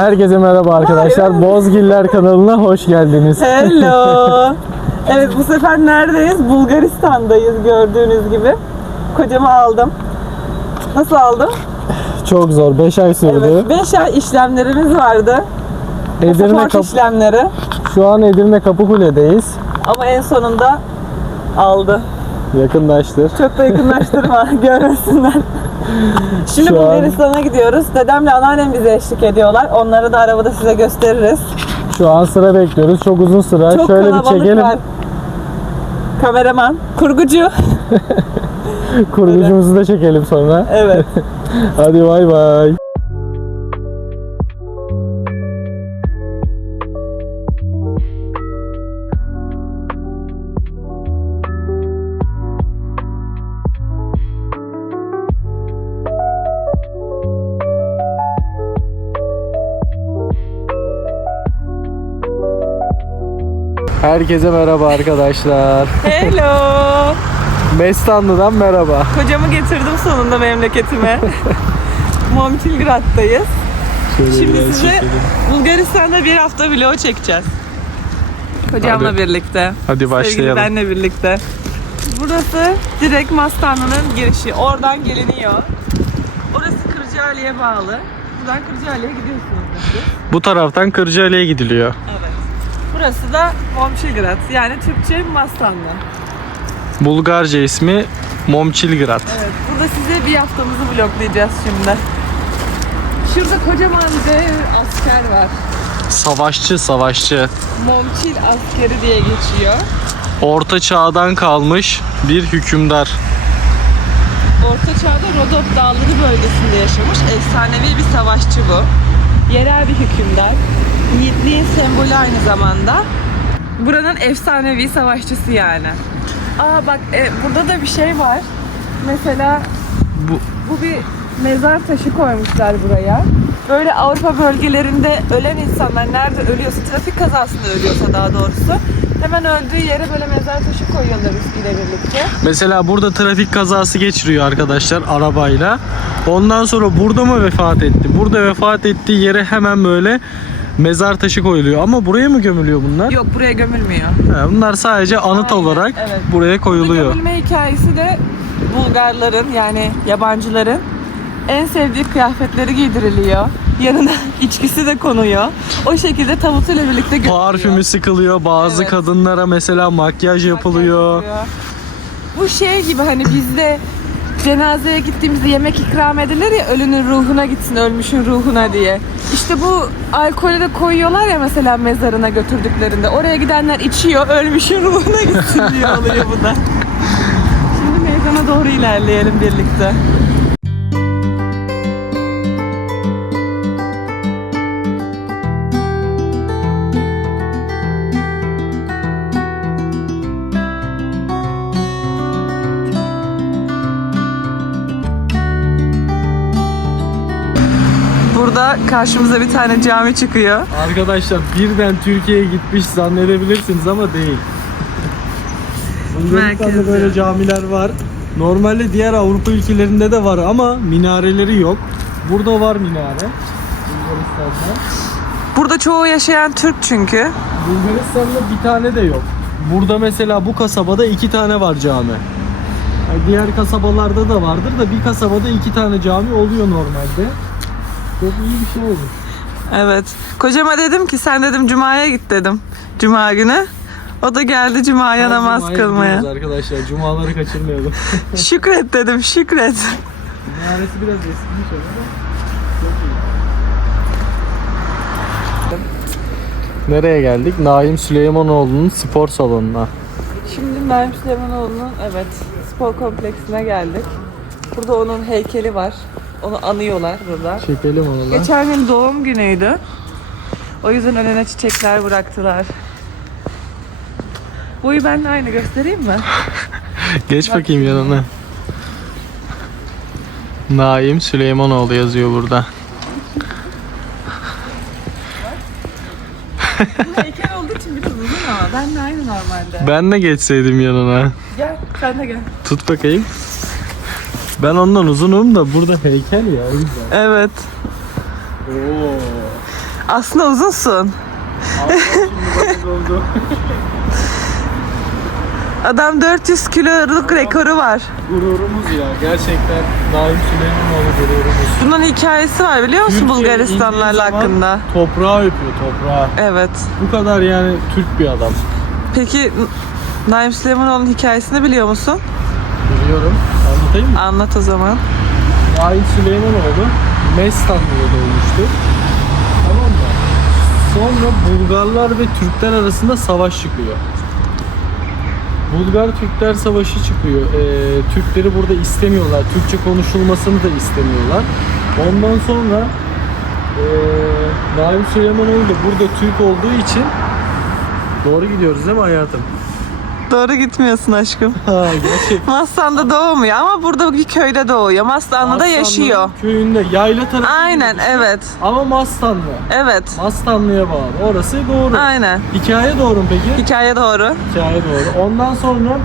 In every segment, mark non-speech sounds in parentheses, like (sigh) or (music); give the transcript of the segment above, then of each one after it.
Herkese merhaba arkadaşlar. Bozgiller kanalına hoş geldiniz. Hello. (laughs) Evet bu sefer neredeyiz? Bulgaristan'dayız gördüğünüz gibi. Kocamı aldım. Nasıl aldım? Çok zor. 5 ay sürdü. Evet. 5 ay işlemlerimiz vardı. Edirne Pasaport Kapı işlemleri. Şu an Edirne Kapıkule'deyiz. Ama en sonunda aldı. Yakınlaştır. Çok da yakınlaştırma (laughs) görmesinler. (laughs) Şimdi Şu an- Bulgaristan'a gidiyoruz. Dedemle anneannem bize eşlik ediyorlar. Onları da arabada size gösteririz. Şu an sıra bekliyoruz. Çok uzun sıra. Çok Şöyle bir çekelim. var. (laughs) Kameraman, kurgucu. (laughs) Kurgucumuzu da çekelim sonra. evet. Hadi bay bay. Herkese merhaba arkadaşlar. Hello. Mestanlı'dan merhaba. Kocamı getirdim sonunda memleketime. (laughs) Momçilgrad'dayız. Şöyle Şimdi size çekelim. Bulgaristan'da bir hafta vlog çekeceğiz. Kocamla Hadi. birlikte. Hadi Sevgili başlayalım. benle birlikte. Burası direkt Mastanlı'nın girişi. Oradan geliniyor. Orası Kırcaali'ye bağlı. Buradan Kırcaali'ye gidiyorsunuz. Bu taraftan Kırcaali'ye gidiliyor. Evet. Burası da Momçilgrad. Yani Türkçe Mastanlı. Bulgarca ismi Momçilgrad. Evet. Burada size bir haftamızı vloglayacağız şimdi. Şurada kocaman dev asker var. Savaşçı savaşçı. Momçil askeri diye geçiyor. Orta çağdan kalmış bir hükümdar. Orta Çağ'da Rodop Dağları bölgesinde yaşamış efsanevi bir savaşçı bu. Yerel bir hükümdar. Yiğitliğin sembolü aynı zamanda. Buranın efsanevi savaşçısı yani. Aa bak e, burada da bir şey var. Mesela Bu bu bir mezar taşı koymuşlar buraya. Böyle Avrupa bölgelerinde ölen insanlar nerede ölüyorsa, trafik kazasında ölüyorsa daha doğrusu hemen öldüğü yere böyle mezar taşı koyuyorlar üstüyle birlikte. mesela burada trafik kazası geçiriyor arkadaşlar arabayla. Ondan sonra burada mı vefat etti? Burada vefat ettiği yere hemen böyle mezar taşı koyuluyor. Ama buraya mı gömülüyor bunlar? Yok buraya gömülmüyor. Ha, bunlar sadece anıt Aynen, olarak evet. buraya koyuluyor. gömülme hikayesi de Bulgarların yani yabancıların en sevdiği kıyafetleri giydiriliyor. Yanına (laughs) içkisi de konuyor. O şekilde tabutuyla birlikte gömülüyor. Parfümü sıkılıyor. Bazı Evet. kadınlara mesela makyaj yapılıyor. Makyaj yapılıyor. Bu şey gibi hani bizde cenazeye gittiğimizde yemek ikram edilir ya ölünün ruhuna gitsin ölmüşün ruhuna diye. İşte bu alkolü de koyuyorlar ya mesela mezarına götürdüklerinde. Oraya gidenler içiyor ölmüşün ruhuna gitsin diye oluyor bu da. (laughs) Şimdi meydana doğru ilerleyelim birlikte. Karşımıza bir tane cami çıkıyor. Arkadaşlar birden Türkiye'ye gitmiş zannedebilirsiniz ama değil. Bulgaristan'da böyle camiler var. Normalde diğer Avrupa ülkelerinde de var ama minareleri yok. Burada var minare. Bulgaristan'da. Burada çoğu yaşayan Türk çünkü. Bulgaristan'da bir tane de yok. Burada mesela bu kasabada iki tane var cami. Yani diğer kasabalarda da vardır da bir kasabada iki tane cami oluyor normalde. Çok iyi bir şey olmuş. Evet. Kocama dedim ki sen dedim Cuma'ya git dedim. Cuma günü. O da geldi Cuma'ya Her namaz cumaya kılmaya. arkadaşlar. Cumaları kaçırmayalım. (laughs) şükret dedim şükret. Minaresi biraz eskimiş ama. Nereye geldik? Naim Süleymanoğlu'nun spor salonuna. Şimdi Naim Süleymanoğlu'nun evet spor kompleksine geldik. Burada onun heykeli var. Onu anıyorlar burada. Çekelim onu lan. Geçen gün doğum günüydü. O yüzden önüne çiçekler bıraktılar. Boyu benimle aynı göstereyim mi? (laughs) Geç bakayım yanına. Naim Süleymanoğlu yazıyor burada. Bu heykel olduğu için biraz uzun ama benimle aynı normalde. Ben de geçseydim yanına. Gel sen de gel. Tut bakayım. Ben ondan uzunum da burada heykel ya. Evet. Oo. Aslında uzunsun. (laughs) Adam 400 kiloluk rekoru var. Gururumuz ya. Gerçekten Naim Süleymanoğlu gururumuz. Bunun hikayesi var biliyor musun Türkiye Bulgaristanlarla indiği zaman hakkında? Toprağı öpüyor toprağı. Evet. Bu kadar yani Türk bir adam. Peki Naim Süleymanoğlu'nun hikayesini biliyor musun? Biliyorum. Anlatayım mı? Anlat o zaman. Naim Süleymanoğlu Mestanlı'da doğmuştu. Tamam mı? Sonra Bulgarlar ve Türkler arasında savaş çıkıyor. Bulgar-Türkler savaşı çıkıyor. Ee, Türkleri burada istemiyorlar. Türkçe konuşulmasını da istemiyorlar. Ondan sonra ee, Naim Süleymanoğlu da burada Türk olduğu için Doğru gidiyoruz değil mi hayatım? Doğru gitmiyorsun aşkım. Ha gerçekten. Maslan'da doğmuyor ama burada bir köyde doğuyor. Maslanlı'da yaşıyor. Köyünde yayla tarafında. Aynen evet. Ama Mastanlı. Evet. Mastanlı'ya bağlı. Orası doğru. Aynen. Hikaye doğru mu peki? Hikaye doğru. Hikaye doğru. Ondan sonra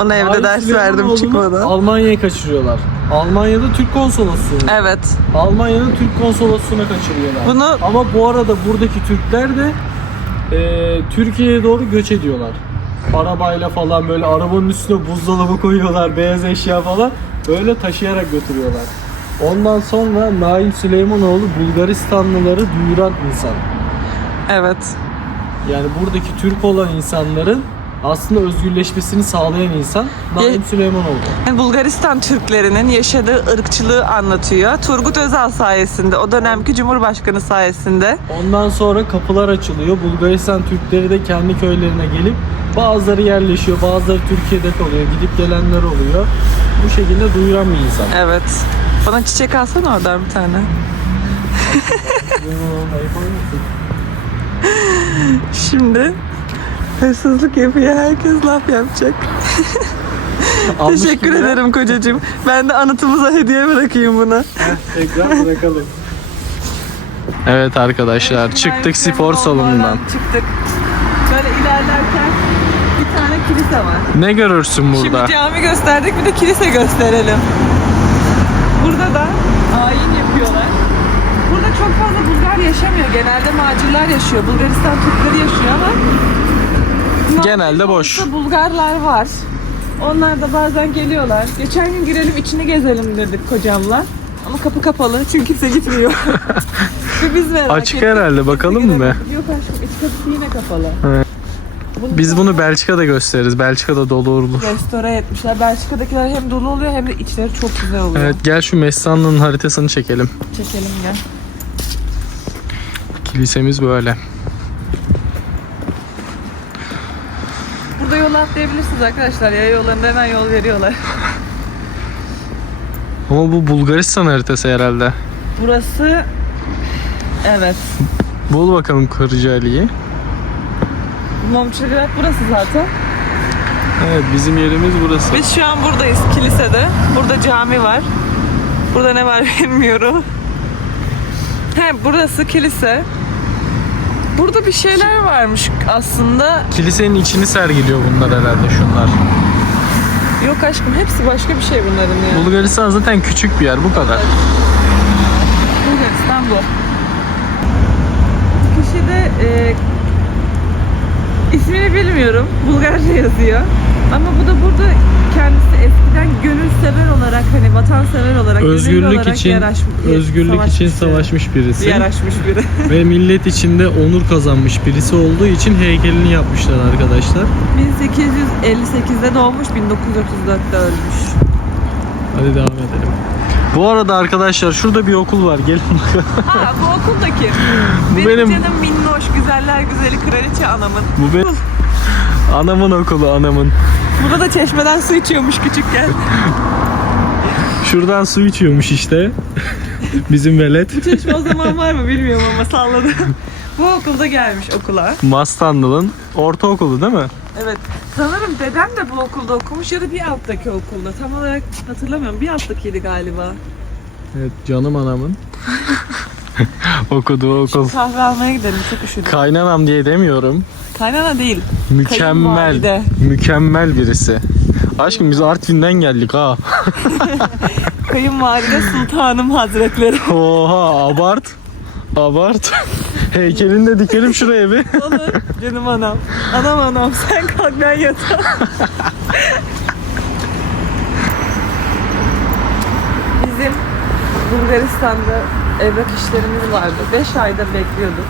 Ona evde Naim ders verdim çıkmadı. Almanya'ya kaçırıyorlar. Almanya'da Türk konsolosluğu. Evet. Almanya'nın Türk konsolosluğuna kaçırıyorlar. Bunu- Ama bu arada buradaki Türkler de e, Türkiye'ye doğru göç ediyorlar. Arabayla falan böyle arabanın üstüne buzdolabı koyuyorlar, beyaz eşya falan. Öyle taşıyarak götürüyorlar. Ondan sonra Naim Süleymanoğlu Bulgaristanlıları duyuran insan. Evet. Yani buradaki Türk olan insanların aslında özgürleşmesini sağlayan insan Naim Süleymanoğlu. Yani Bulgaristan Türklerinin yaşadığı ırkçılığı anlatıyor. Turgut Özal sayesinde, o dönemki Cumhurbaşkanı sayesinde. Ondan sonra kapılar açılıyor. Bulgaristan Türkleri de kendi köylerine gelip bazıları yerleşiyor, bazıları Türkiye'de kalıyor, gidip gelenler oluyor. Bu şekilde duyuran bir insan. Evet. Bana çiçek alsana oradan bir tane. (laughs) Şimdi hırsızlık yapıyor. Herkes laf yapacak. (laughs) Almış Teşekkür gibi. ederim kocacığım. Ben de anıtımıza hediye bırakayım bunu. Tekrar bırakalım. Evet arkadaşlar çıktık spor salonundan. Çıktık. Böyle ilerlerken bir tane kilise var. Ne görürsün burada? Şimdi cami gösterdik bir de kilise gösterelim. Burada da ayin yapıyorlar. Burada çok fazla Bulgar yaşamıyor. Genelde macirler yaşıyor. Bulgaristan Türkleri yaşıyor ama Genelde boş. Bulgarlar var. Onlar da bazen geliyorlar. Geçen gün girelim içini gezelim dedik kocamla. Ama kapı kapalı çünkü kimse gitmiyor. (laughs) Ve biz merak Açık ettik. herhalde, bakalım mı? giremedik. Yok aşkım iç kapısı yine kapalı. Evet. Bunu Biz bunu Belçika'da gösteririz. Belçika'da dolu olur. restore etmişler. Belçika'dakiler hem dolu oluyor hem de içleri çok güzel oluyor. Evet gel şu Messanlı'nın haritasını çekelim. Çekelim gel. Kilisemiz böyle. Burada yol atlayabilirsiniz arkadaşlar. Ya yollarında hemen yol veriyorlar. (laughs) Ama bu Bulgaristan haritası herhalde. Burası evet. Bul bakalım Kırıcı Momçurgrad burası zaten. Evet bizim yerimiz burası. Biz şu an buradayız kilisede. Burada cami var. Burada ne var (laughs) bilmiyorum. He burası kilise. Burada bir şeyler varmış aslında. Kilisenin içini sergiliyor bunlar herhalde şunlar. Yok aşkım hepsi başka bir şey bunların ya. Bulgaristan zaten küçük bir yer bu kadar. Bulgaristan bu. Kişi de e, ismini bilmiyorum. Bulgarca yazıyor. Ama bu da burada kendisi eskiden gönül sever olarak hani vatansever olarak Özgürlük olarak için yaraş- özgürlük için biri. savaşmış birisi Yaraşmış biri. (laughs) ve millet içinde onur kazanmış birisi olduğu için heykelini yapmışlar arkadaşlar. 1858'de doğmuş, 1934'te ölmüş. Hadi devam edelim. Bu arada arkadaşlar şurada bir okul var. Gelin (laughs) bakalım. Ha bu okuldaki. Bu benim, benim- canım minnoş, güzeller güzeli kraliçe anamın. Bu benim Anamın okulu anamın. Burada da çeşmeden su içiyormuş küçükken. (laughs) Şuradan su içiyormuş işte. (laughs) Bizim velet. Çeşme o zaman var mı bilmiyorum ama salladım. Bu okulda gelmiş okula. Mastanlı'nın ortaokulu değil mi? Evet. Sanırım dedem de bu okulda okumuş ya da bir alttaki okulda. Tam olarak hatırlamıyorum. Bir alttakiydi galiba. Evet canım anamın. (laughs) Okuduğu okul. Kahve almaya gidelim. Çok üşüdüm. Kaynanam diye demiyorum. Kaynana değil. Mükemmel. Kayınvalide. Mükemmel birisi. Aşkım biz Artvin'den geldik ha. (laughs) Kayınvalide Sultanım Hazretleri. Oha abart. Abart. Heykelini de dikelim şuraya bir. (laughs) Olur. Canım anam. Anam anam sen kalk ben yatağım. (laughs) Bizim Bulgaristan'da evrak işlerimiz vardı. 5 aydır bekliyorduk.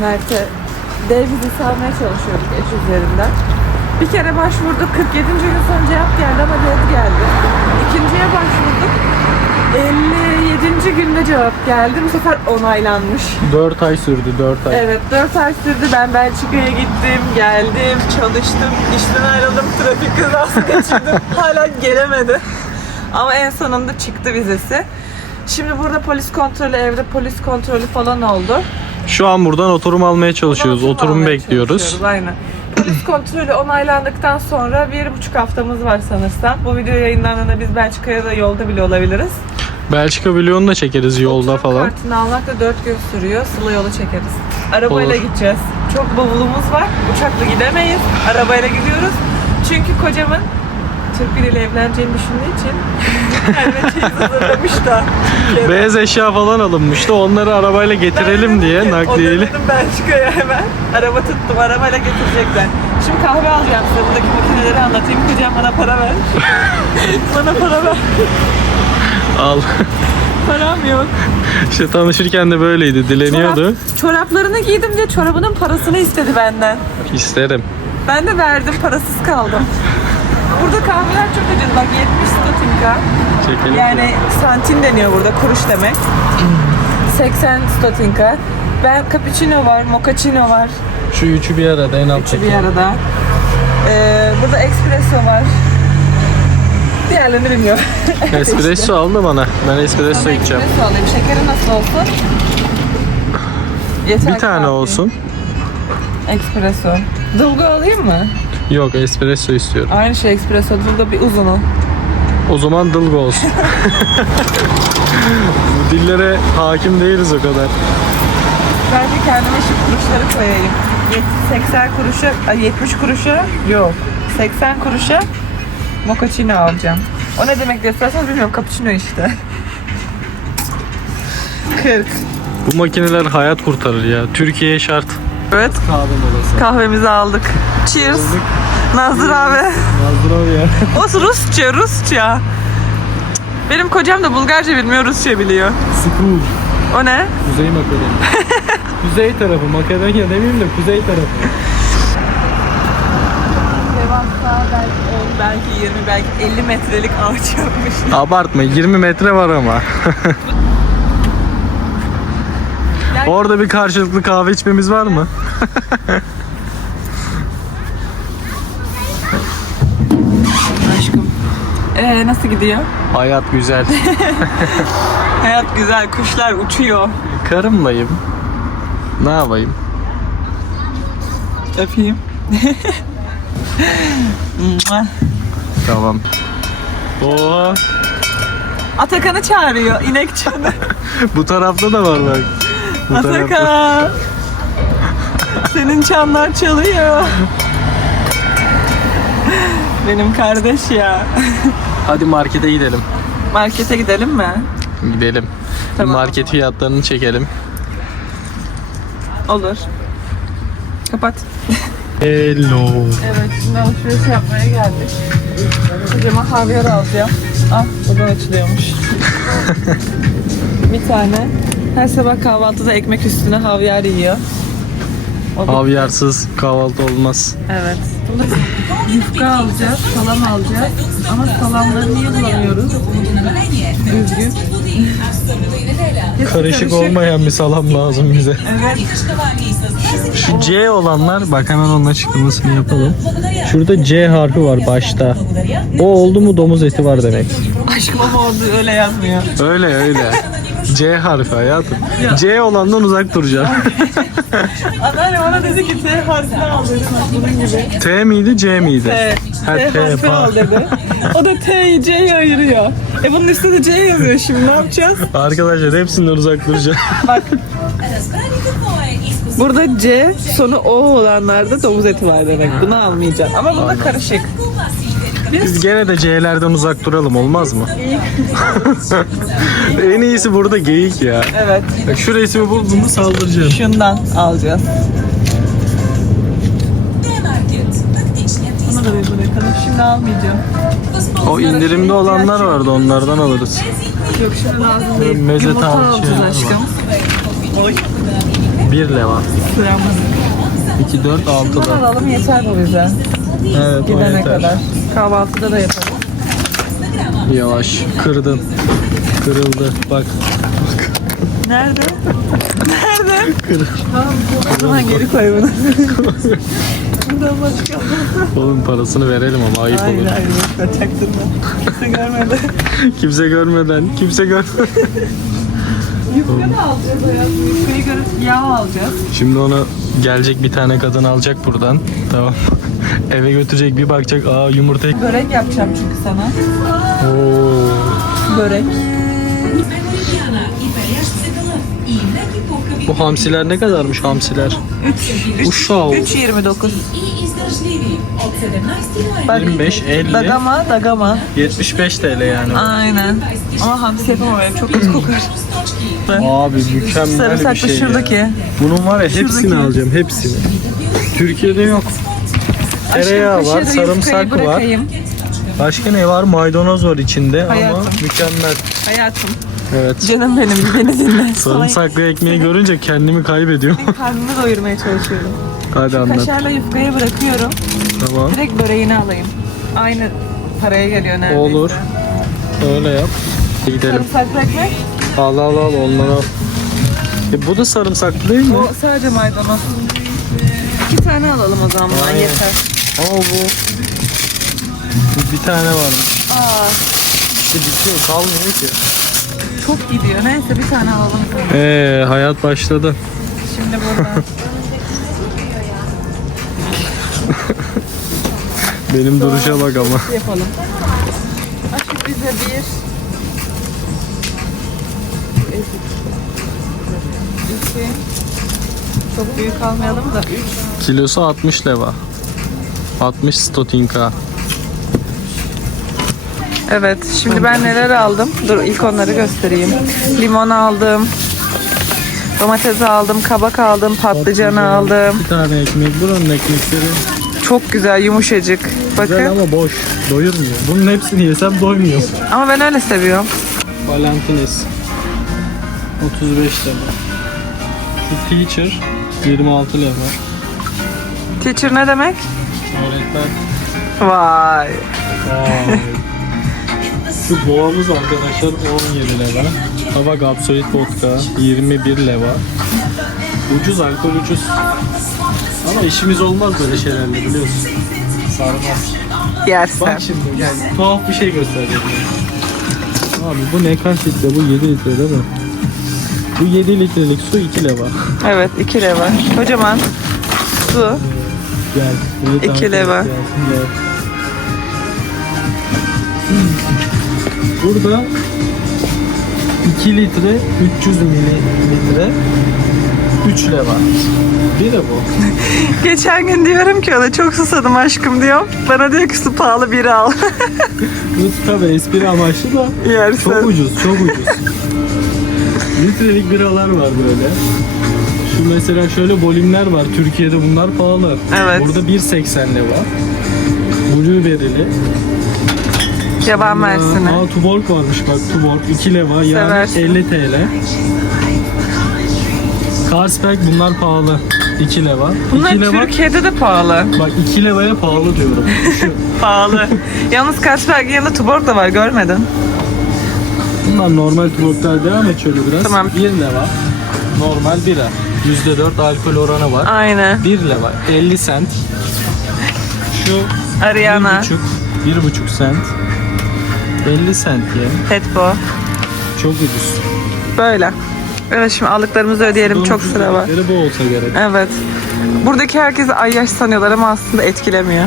Mert'e dev vizesi almaya çalışıyorduk eş üzerinden. Bir kere başvurduk. 47. gün sonra cevap geldi ama red geldi. İkinciye başvurduk. 57. günde cevap geldi. Bu sefer onaylanmış. 4 ay sürdü 4 ay. Evet 4 ay sürdü. Ben Belçika'ya gittim, geldim, çalıştım, işten ayrıldım, trafik kazası geçirdim. (laughs) Hala gelemedi. Ama en sonunda çıktı vizesi. Şimdi burada polis kontrolü, evde polis kontrolü falan oldu. Şu an buradan oturum almaya çalışıyoruz. Oturum Oturum almaya bekliyoruz. çalışıyoruz, Aynen. Polis kontrolü onaylandıktan sonra bir buçuk haftamız var sanırsam. Bu video yayınlandığında biz Belçika'ya da yolda bile olabiliriz. Belçika vlogunu da çekeriz yolda falan. Kartını almak da 4 gün sürüyor. Sıla yolu çekeriz. Arabayla Olur. gideceğiz. Çok bavulumuz var. Uçakla gidemeyiz. Arabayla gidiyoruz. Çünkü kocamın Türk biriyle evleneceğini düşündüğü için (laughs) her şeyi hazırlamış da. Beyaz eşya falan alınmıştı. Onları arabayla getirelim diye ki, nakliyeyle. Onları Belçika'ya hemen. Araba tuttum. Arabayla getirecekler. Şimdi kahve alacağım size. Buradaki makineleri anlatayım. Kocam bana para ver. (laughs) bana para ver. Al. Param yok. İşte tanışırken de böyleydi. Dileniyordu. Çorap- çoraplarını giydim diye çorabının parasını istedi benden. İsterim. Ben de verdim parasız kaldım. Burada kahveler çok ucuz. Bak 70 stotinka. Çekelim. Yani santim deniyor burada. Kuruş demek. 80 stotinka. Ben cappuccino var, mochaccino var. Şu üçü bir arada en Üçü alttaki. bir arada. Ee, burada espresso var. Diğerlerini bilmiyorum. (laughs) Espresso aldı bana. Ben espresso Sana içeceğim. Espresso alayım. Şekeri nasıl olsun? Yeter Bir tane kahve. olsun. Espresso. Dılgı alayım mı? Yok espresso istiyorum. Aynı şey espresso. Dılgı bir uzunu. O zaman dılgı olsun. (laughs) Dillere hakim değiliz o kadar. Bence kendime şu kuruşları koyayım. Yet- 80 kuruşa, ay 70 kuruşa yok. 80 kuruşa mochaccino alacağım. O ne demek diye sorarsanız bilmiyorum. Cappuccino işte. 40. Bu makineler hayat kurtarır ya. Türkiye'ye şart. Evet. Kahve molası. Kahvemizi aldık. Cheers. Nazır abi. Nazır abi ya. O Rusça, Rusça. Benim kocam da Bulgarca bilmiyor, Rusça biliyor. School. O ne? Kuzey Makedonya. (laughs) kuzey tarafı. Makedonya demeyeyim de kuzey tarafı. Belki 10, belki 20, belki 50 metrelik ağaç yapmış. (laughs) Abartma 20 metre var ama. Orada bir karşılıklı kahve içmemiz var mı? Aşkım. Ee, nasıl gidiyor? Hayat güzel. (laughs) Hayat güzel, kuşlar uçuyor. Karımlayım. Ne yapayım? Öpeyim. (laughs) Tamam. Oha. Atakan'ı çağırıyor, inek çanı. (laughs) Bu tarafta da var bak. Bu tarafta. Atakan. Senin çanlar çalıyor. Benim kardeş ya. Hadi markete gidelim. Markete gidelim mi? Gidelim. Tamam. Market fiyatlarını çekelim. Olur. Kapat. Hello. Evet, şimdi alışveriş yapmaya geldik. Kocama havyar alacağım. Ah, buradan açılıyormuş. bir tane. Her sabah kahvaltıda ekmek üstüne havyar yiyor. O Havyarsız kahvaltı olmaz. Evet. Yufka alacağız, salam alacağız. Ama salamları niye bulamıyoruz? Düzgün. Hepsi Karışık olmayan bir salam lazım bize. Evet. Şu C olanlar bak hemen onun açıklamasını yapalım. Şurada C harfi var başta. O oldu mu domuz eti var demek. Aşkım ama orada öyle yazmıyor. Öyle öyle. C harfi hayatım. C olandan uzak duracaksın. (laughs) Anneanne bana dedi ki T harfini al dedi. bak Bunun gibi. T miydi C miydi? T. Ha, T T, harfini al dedi. O da T'yi C'ye ayırıyor. E bunun üstünde C yazıyor şimdi ne yapacağız? Arkadaşlar hepsinden uzak duracağız. (laughs) Bak. Burada C sonu O olanlarda domuz eti var demek. Bunu almayacağım. Ama bunda karışık. Biz gene de C'lerden uzak duralım olmaz mı? en iyisi burada geyik ya. Evet. Bak şu resmi bulduğumu saldıracağım. Şundan alacağız. Bunu da bir bırakalım. Şimdi almayacağım. O indirimde olanlar vardı onlardan alırız. Yok şimdi lazım değil. Meze Yumurta alacağız aşkım. Oy. 1 leva. Sıramız. 2, 4, 6 Bundan da. alalım yeter bu bize. Evet o Gidene yeter. kadar. Kahvaltıda da yaparız. Yavaş. Kırdın. Kırıldı. Bak. Nerede? Nerede? Kır. O zaman geri koy bunu. (laughs) Buradan başka. Oğlum parasını verelim ama ayıp Hayır olur. hayır. ver, Çaktırma. Kimse görmedi. Kimse görmeden, kimse gör. Yufka da alacağız hayatım. Yufkayı görüp yağ alacağız. Şimdi onu gelecek bir tane kadın alacak buradan. Tamam. (laughs) Eve götürecek bir bakacak. Aa yumurta. Börek yapacağım çünkü sana. Oo. Börek. Bu hamsiler ne kadarmış hamsiler? Uşağı. 3.29. Bak, 25, 50, Dagama, dagama. 75 TL yani. Aynen. Ama hamsi yapamam çok kötü kokar. Abi mükemmel bir Sarımsaklı şey şuradaki. ya. Bunun var ya hepsini Şuradaki. alacağım hepsini. Türkiye'de yok. Tereyağı var, yufkayı sarımsak var. bırakayım. Başka ne var? Maydanoz var içinde ama Hayatım. mükemmel. Hayatım. Evet. Canım benim beni dinle. Sarımsaklı ekmeği görünce kendimi kaybediyorum. Karnını doyurmaya çalışıyorum. Hadi anlat. Kaşarla yufkayı bırakıyorum. Tamam. Direkt böreğini alayım. Aynı paraya geliyor neredeyse. Olur. Öyle yap. Gidelim. Sarımsaklı ekmek. Al al al onları al. E, bu da sarımsaklı değil mi? O sadece maydanoz. İki tane alalım o zaman Aynen. yeter. Ama bu bir tane varmış. Aa, İşte bitiyor kalmıyor ki. çok gidiyor. Neyse bir tane alalım. Eee hayat başladı. Şimdi burada. (laughs) Benim duruşa bak ama. yapalım. Aşkım bize bir ezik. İki. Çok büyük almayalım da. Kilosu 60 leva. 60 stotinka. Evet, şimdi ben neler aldım? Dur ilk onları göstereyim. Limon aldım. Domates aldım, kabak aldım, patlıcan aldım. Bir tane ekmek. Buranın ekmekleri Çok güzel, yumuşacık. güzel Bakın. ama boş. Doyurmuyor. Bunun hepsini yesem doymuyor. Ama ben öyle seviyorum. Valentines. 35 leva. Şu teacher 26 leva. Teacher ne demek? Öğretmen. Vay. Vay. Şu boğamız arkadaşlar 17 leva. Tabak Absolut Vodka 21 leva. Ucuz alkol ucuz. Ama işimiz olmaz böyle şeylerle biliyorsun. Sarmaz. Yersen. Bak şimdi yani tuhaf bir şey göstereceğim. Abi bu ne kaç litre? Bu 7 litre değil mi? Bu 7 litrelik su 2 leva. Evet, 2 leva. Kocaman su. Gel. buraya İki takip et leva. gelsin, gel. Burada 2 litre 300 mililitre 3 leva. Bir de bu. (laughs) Geçen gün diyorum ki ona çok susadım aşkım diyorum. Bana diyor ki su pahalı biri al. (laughs) Bu tabi espri amaçlı da çok Yersen. ucuz, çok ucuz. Litrelik biralar var böyle. Şu mesela şöyle bolimler var. Türkiye'de bunlar pahalı. Evet. Burada 1.80 leva. Blueberry'li. Yaban mersini. Aa Tuborg varmış bak Tuborg 2 leva yani Seversin. 50 TL. Carlsberg bunlar pahalı. 2 leva. Bunlar 2 leva. Türkiye'de de pahalı. Bak 2 levaya pahalı diyorum. (laughs) Pahalı. Yalnız Carlsberg'in yanında Tuborg da var görmedin. Bunlar normal tuborglar devam et şöyle biraz. Tamam. 1 leva. Normal bira. %4 alkol oranı var. Aynen. 1 leva 50 sent. Şu Ariana. 1,5 1,5 sent. 50 sent ya. Petbo. Çok ucuz. Böyle. Evet şimdi aldıklarımızı ödeyelim. Çok sıra var. Bu olsa gerek. Evet. Buradaki herkesi ayyaş sanıyorlar ama aslında etkilemiyor.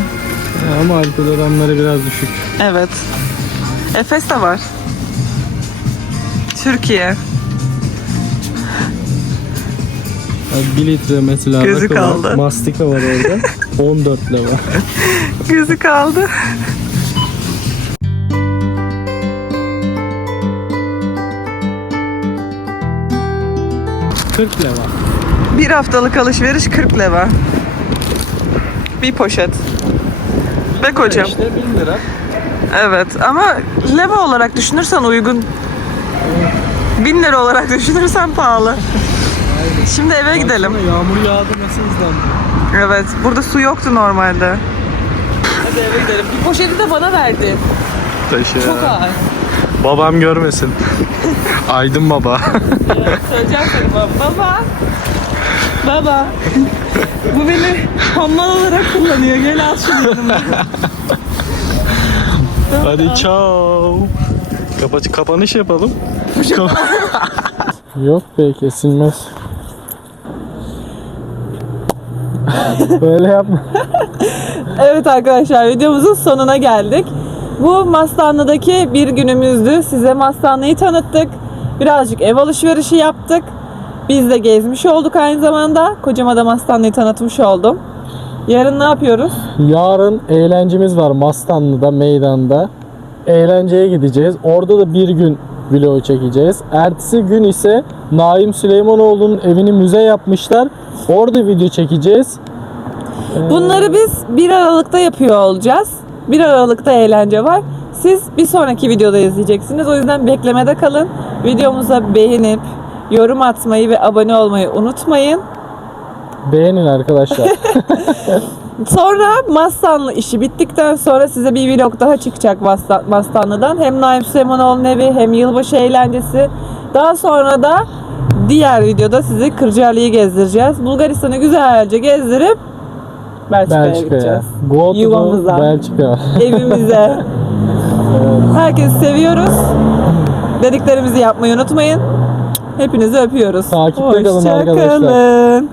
Ama alkol oranları biraz düşük. Evet. Efes de var. Türkiye. Yani 1 litre mesela Gözü rakı var, kaldı. Mastika var orada. (laughs) 14 leva. Gözü kaldı. Kırk leva. Bir haftalık alışveriş 40 leva. Bir poşet. Be kocam. İşte 1000 lira. Evet ama leva olarak düşünürsen uygun. 1000 lira olarak düşünürsen pahalı. Şimdi eve gidelim. Baksana Yağmur yağdı nasıl hızlandı. Evet, burada su yoktu normalde. Hadi eve gidelim. Bir poşeti de bana verdi. Taşı Çok ağır. Babam görmesin. (laughs) Aydın baba. Söyleyeceğim seni baba. Baba. Baba. Bu beni hammal olarak kullanıyor. Gel al şunu yanımda. (laughs) Hadi ciao. Kapat kapanış yapalım. Yok be kesilmez. Böyle yapma. (laughs) Evet arkadaşlar videomuzun sonuna geldik. Bu Mastanlı'daki bir günümüzdü. Size Mastanlı'yı tanıttık. Birazcık ev alışverişi yaptık. Biz de gezmiş olduk aynı zamanda. Kocama da Mastanlı'yı tanıtmış oldum. Yarın ne yapıyoruz? Yarın eğlencemiz var Mastanlı'da meydanda. Eğlenceye gideceğiz. Orada da bir gün vlog çekeceğiz. Ertesi gün ise Naim Süleymanoğlu'nun evini müze yapmışlar. Orada video çekeceğiz. Bunları biz 1 Aralık'ta yapıyor olacağız. 1 Aralık'ta eğlence var. Siz bir sonraki videoda izleyeceksiniz. O yüzden beklemede kalın. Videomuza beğenip yorum atmayı ve abone olmayı unutmayın. Beğenin arkadaşlar. (laughs) Sonra Mastanlı işi bittikten sonra size bir vlog daha çıkacak Mastan- Mastanlı'dan. Hem Naim Süleymanoğlu'nun evi hem yılbaşı eğlencesi. Daha sonra da diğer videoda sizi Kırcaali'yi gezdireceğiz. Bulgaristan'ı güzelce gezdirip Belçika'ya Belçika'ya. gideceğiz. Go Yuvamıza. Belçika. (laughs) Evimize. Herkesi seviyoruz. Dediklerimizi yapmayı unutmayın. Hepinizi öpüyoruz. Takipte kalın arkadaşlar.